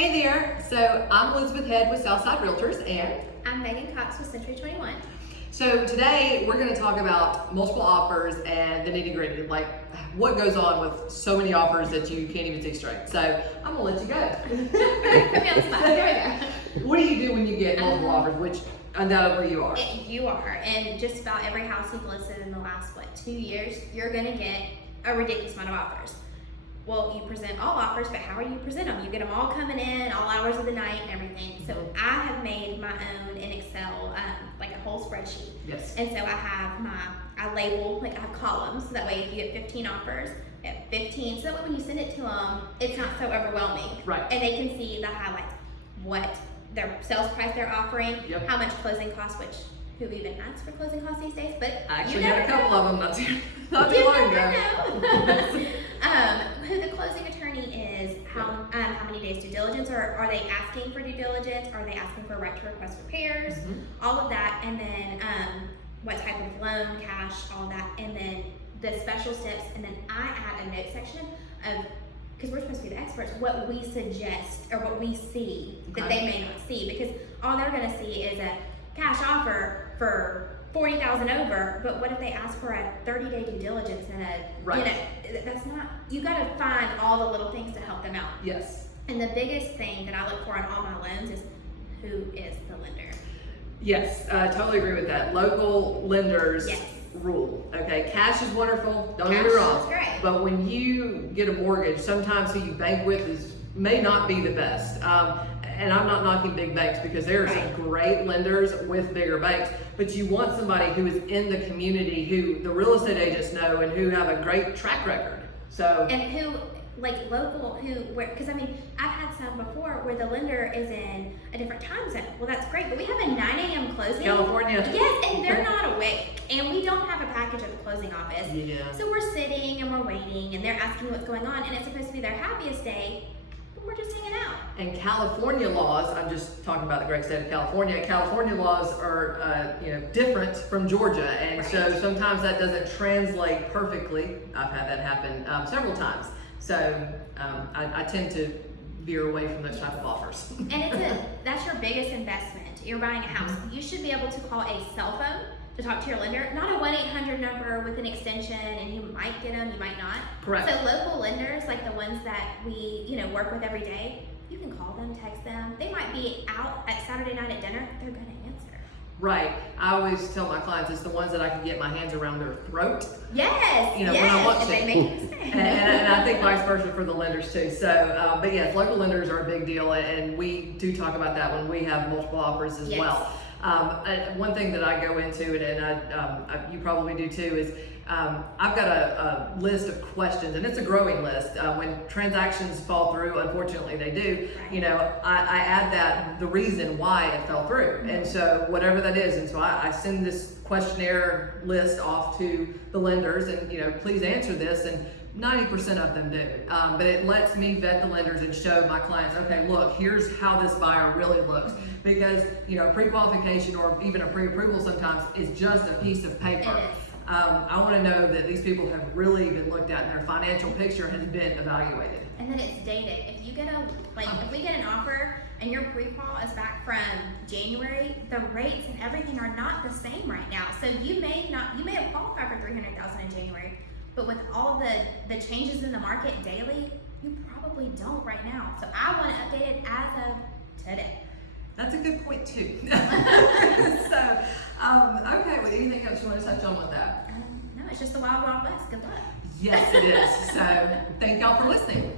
Hey there, so I'm Elizabeth Head with Southside Realtors, and I'm Megan Cox with Century 21. So today we're going to talk about multiple offers and the nitty gritty, like what goes on with so many offers that you can't even see straight. So I'm going to let you go. Put me on the spot. Here we go. What do you do when you get multiple offers, which undoubtedly you are? You are, and just about every house you've listed in the last, 2 years, you're going to get a ridiculous amount of offers. Well, you present all offers, but how do you present them? You get them all coming in, all hours of the night and everything. So I have made my own in Excel, like a whole spreadsheet. Yes. And so I label, I have columns, so that way if you get 15 offers, you have 15, so that way when you send it to them, it's not so overwhelming. Right. And they can see the highlights, what their sales price they're offering, how much closing costs, which who even asks for closing costs these days, but I actually had a couple of them not too long ago. Who the closing attorney is, how many days due diligence, or are they asking for due diligence, are they asking for a right to request repairs, all of that, and then what type of loan, cash, all that, and then the special steps, and then I add a note section of, because we're supposed to be the experts, what we suggest or what we see that they may not see, because all they're going to see is a cash offer for $40,000 over, but what if they ask for a 30-day due diligence and that's not, you got to find all the little things to help them out. Yes. And the biggest thing that I look for on all my loans is who is the lender. Yes, I totally agree with that. Local lenders Yes. rule. Okay, cash is wonderful. Don't get Cash me wrong. is great. But when you get a mortgage, sometimes who you bank with may not be the best. And I'm not knocking big banks, because there are some great lenders with bigger banks, but you want somebody who is in the community, who the real estate agents know, and who have a great track record. So and who, local, because I've had some before where the lender is in a different time zone. Well, that's great, but we have a 9 a.m. closing. California. Yes, and they're not awake, and we don't have a package at the closing office. Yeah. So we're sitting and we're waiting, and they're asking what's going on, and it's supposed to be their happiest day, but we're just hanging out. And California laws, I'm just talking about the great state of California. California laws are, different from Georgia, and so sometimes that doesn't translate perfectly. I've had that happen several times. So I tend to veer away from those type of offers. And that's your biggest investment. You're buying a house. You should be able to call a cell phone to talk to your lender, not a 1-800 number with an extension, and you might get them, you might not. Correct. So local lenders, like the ones that we work with every day, you can call them, text them. They might be out at Saturday night at dinner. They're going to answer. Right. I always tell my clients it's the ones that I can get my hands around their throat. Yes. When I want to. They make a mistake. And I think vice versa for the lenders too. So, but yes, local lenders are a big deal, and we do talk about that when we have multiple offers as well. One thing that I go into, and you probably do too, is I've got a list of questions, and it's a growing list. When transactions fall through, unfortunately they do, I add that, the reason why it fell through. And so whatever that is, and so I send this questionnaire list off to the lenders, and please answer this, and 90% of them do. But it lets me vet the lenders and show my clients, okay, look, here's how this buyer really looks. Because, pre-qualification or even a pre-approval sometimes is just a piece of paper. I want to know that these people have really been looked at and their financial picture has been evaluated. And then it's dated. If you get if we get an offer and your pre-qual is back from January, the rates and everything are not the same right now. So you may have qualified for $300,000 in January, but with all the changes in the market daily, you probably don't right now. So I want to update it as of today. That's a good point too. So, okay, well, anything else you want to touch on with that? No, it's just the wild, wild west. Good luck. Yes, it is. So thank y'all for listening.